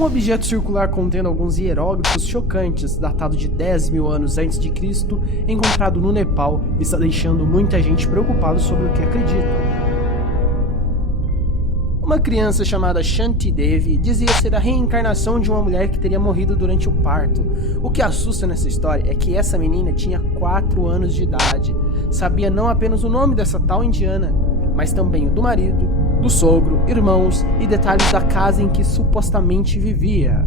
Um objeto circular contendo alguns hieróglifos chocantes, datado de 10.000 anos antes de Cristo, encontrado no Nepal, está deixando muita gente preocupada sobre o que acredita. Uma criança chamada Shanti Devi dizia ser a reencarnação de uma mulher que teria morrido durante o parto. O que assusta nessa história é que essa menina tinha 4 anos de idade. Sabia não apenas o nome dessa tal indiana, mas também o do marido, do sogro, irmãos e detalhes da casa em que supostamente vivia.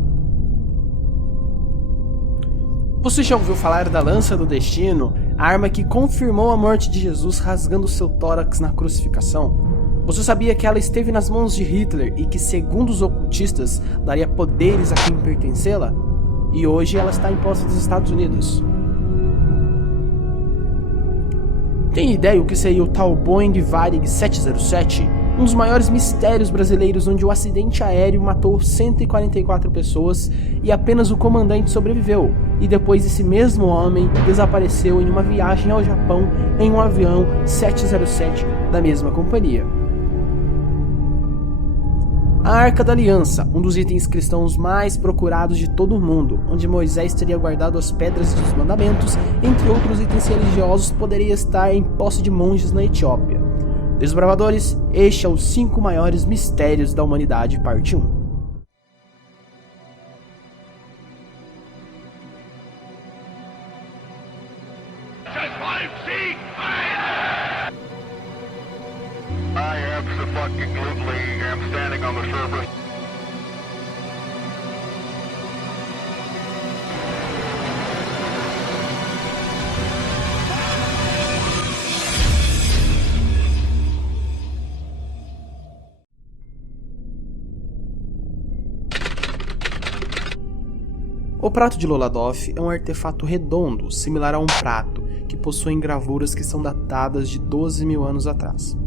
Você já ouviu falar da Lança do Destino, a arma que confirmou a morte de Jesus rasgando seu tórax na crucificação? Você sabia que ela esteve nas mãos de Hitler e que, segundo os ocultistas, daria poderes a quem pertencê-la? E hoje ela está em posse dos Estados Unidos. Tem ideia o que seria o tal Boeing Varig 707? Um dos maiores mistérios brasileiros, onde o acidente aéreo matou 144 pessoas e apenas o comandante sobreviveu, e depois esse mesmo homem desapareceu em uma viagem ao Japão em um avião 707 da mesma companhia. A Arca da Aliança, um dos itens cristãos mais procurados de todo o mundo, onde Moisés teria guardado as pedras dos mandamentos, entre outros itens religiosos, poderia estar em posse de monges na Etiópia. Desbravadores, este é os 5 maiores mistérios da humanidade, parte 1. I absolutely am standing on the surface. O prato de Loladov é um artefato redondo, similar a um prato, que possui gravuras que são datadas de 12.000 anos atrás.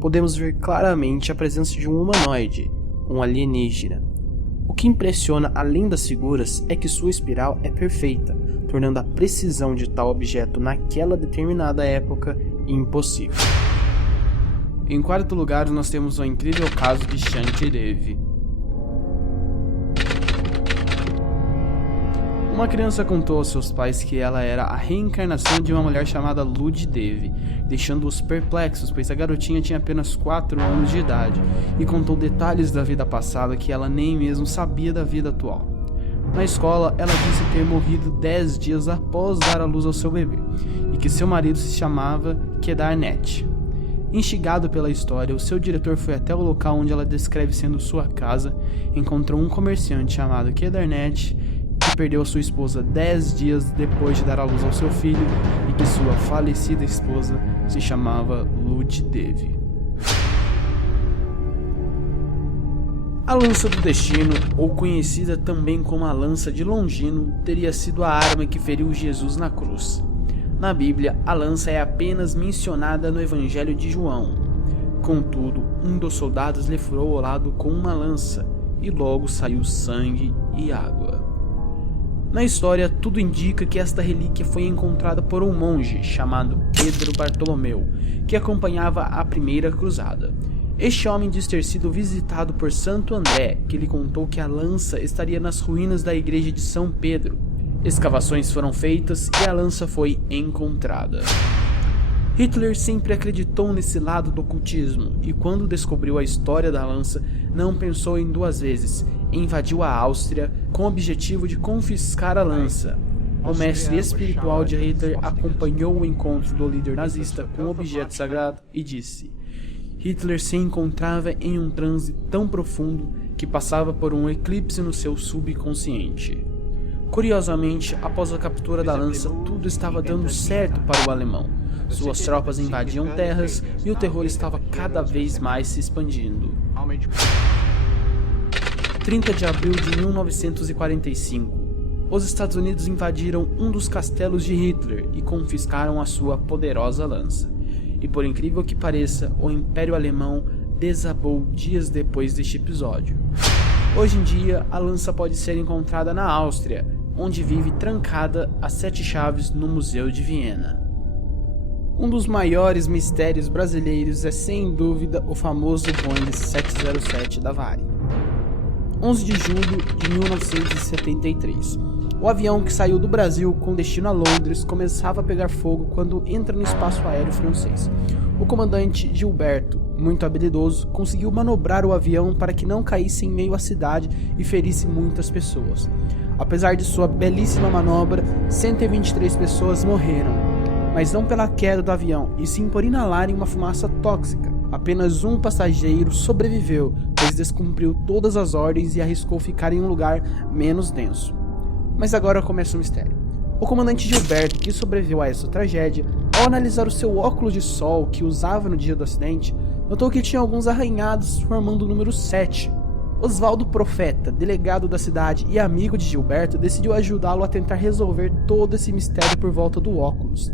Podemos ver claramente a presença de um humanoide, um alienígena. O que impressiona além das figuras é que sua espiral é perfeita, tornando a precisão de tal objeto naquela determinada época impossível. Em quarto lugar, nós temos o incrível caso de Shanti Devi. Uma criança contou aos seus pais que ela era a reencarnação de uma mulher chamada Lud Devi, deixando-os perplexos, pois a garotinha tinha apenas 4 anos de idade, e contou detalhes da vida passada que ela nem mesmo sabia da vida atual. Na escola, ela disse ter morrido 10 dias após dar à luz ao seu bebê, e que seu marido se chamava Kedarnet. Instigado pela história, o seu diretor foi até o local onde ela descreve sendo sua casa, encontrou um comerciante chamado Kedarnet, que perdeu a sua esposa 10 dias depois de dar à luz ao seu filho, e que sua falecida esposa se chamava Lud Devi. A Lança do Destino, ou conhecida também como a Lança de Longino, teria sido a arma que feriu Jesus na cruz. Na Bíblia, a lança é apenas mencionada no Evangelho de João. Contudo, um dos soldados lhe furou o lado com uma lança, e logo saiu sangue e água. Na história, tudo indica que esta relíquia foi encontrada por um monge chamado Pedro Bartolomeu, que acompanhava a primeira cruzada. Este homem diz ter sido visitado por Santo André, que lhe contou que a lança estaria nas ruínas da igreja de São Pedro. Escavações foram feitas e a lança foi encontrada. Hitler sempre acreditou nesse lado do ocultismo, e quando descobriu a história da lança, não pensou em 2 vezes, e invadiu a Áustria com o objetivo de confiscar a lança. O mestre espiritual de Hitler acompanhou o encontro do líder nazista com o objeto sagrado e disse: Hitler se encontrava em um transe tão profundo que passava por um eclipse no seu subconsciente. Curiosamente, após a captura da lança, tudo estava dando certo para o alemão. Suas tropas invadiam terras e o terror estava cada vez mais se expandindo. 30 de abril de 1945, os Estados Unidos invadiram um dos castelos de Hitler e confiscaram a sua poderosa lança. E por incrível que pareça, o Império Alemão desabou dias depois deste episódio. Hoje em dia, a lança pode ser encontrada na Áustria, onde vive trancada a 7 chaves no Museu de Viena. Um dos maiores mistérios brasileiros é sem dúvida o famoso Boeing 707 da Varig. 11 de julho de 1973. O avião que saiu do Brasil com destino a Londres começava a pegar fogo quando entra no espaço aéreo francês. O comandante Gilberto, muito habilidoso, conseguiu manobrar o avião para que não caísse em meio à cidade e ferisse muitas pessoas. Apesar de sua belíssima manobra, 123 pessoas morreram, mas não pela queda do avião, e sim por inalarem uma fumaça tóxica. Apenas um passageiro sobreviveu, pois descumpriu todas as ordens e arriscou ficar em um lugar menos denso. Mas agora começa o mistério. O comandante Gilberto, que sobreviveu a essa tragédia, ao analisar o seu óculos de sol que usava no dia do acidente, notou que tinha alguns arranhados formando o número 7. Oswaldo Profeta, delegado da cidade e amigo de Gilberto, decidiu ajudá-lo a tentar resolver todo esse mistério por volta do óculos.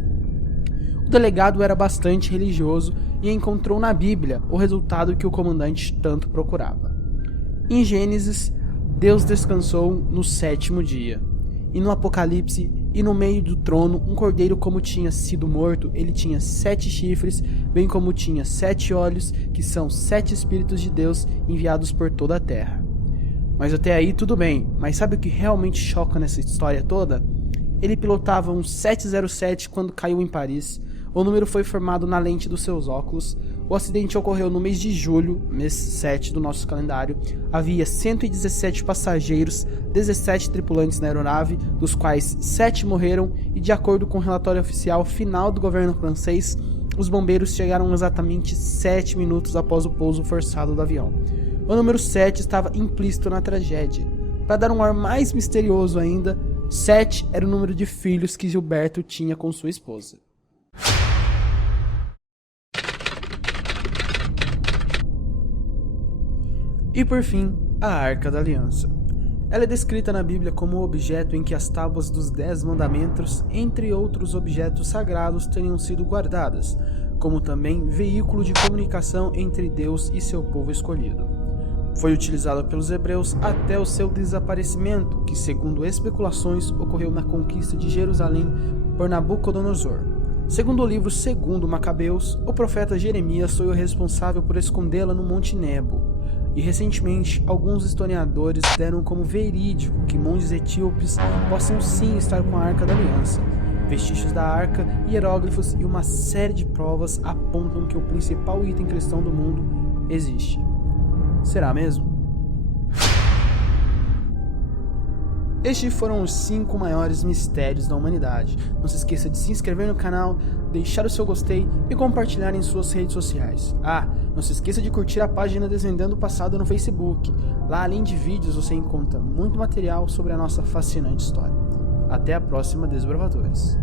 O delegado era bastante religioso e encontrou na Bíblia o resultado que o comandante tanto procurava. Em Gênesis, Deus descansou no 7º dia. E no Apocalipse, e no meio do trono, um cordeiro como tinha sido morto, ele tinha 7 chifres, bem como tinha 7 olhos, que são 7 Espíritos de Deus enviados por toda a terra. Mas até aí tudo bem, mas sabe o que realmente choca nessa história toda? Ele pilotava um 707 quando caiu em Paris, o número foi formado na lente dos seus óculos, o acidente ocorreu no mês de julho, mês 7 do nosso calendário, havia 117 passageiros, 17 tripulantes na aeronave, dos quais 7 morreram e de acordo com o relatório oficial final do governo francês, os bombeiros chegaram exatamente 7 minutos após o pouso forçado do avião. O número 7 estava implícito na tragédia. Para dar um ar mais misterioso ainda, 7 era o número de filhos que Gilberto tinha com sua esposa. E por fim, a Arca da Aliança. Ela é descrita na Bíblia como o objeto em que as tábuas dos 10 mandamentos, entre outros objetos sagrados, teriam sido guardadas, como também veículo de comunicação entre Deus e seu povo escolhido. Foi utilizada pelos hebreus até o seu desaparecimento, que, segundo especulações, ocorreu na conquista de Jerusalém por Nabucodonosor. Segundo o livro 2 Macabeus, o profeta Jeremias foi o responsável por escondê-la no Monte Nebo. E recentemente, alguns historiadores deram como verídico que monges etíopes possam sim estar com a Arca da Aliança. Vestígios da Arca, hieróglifos e uma série de provas apontam que o principal item cristão do mundo existe. Será mesmo? Estes foram os 5 maiores mistérios da humanidade. Não se esqueça de se inscrever no canal, deixar o seu gostei e compartilhar em suas redes sociais. Não se esqueça de curtir a página Desvendando o Passado no Facebook. Lá, além de vídeos, você encontra muito material sobre a nossa fascinante história. Até a próxima, desbravadores.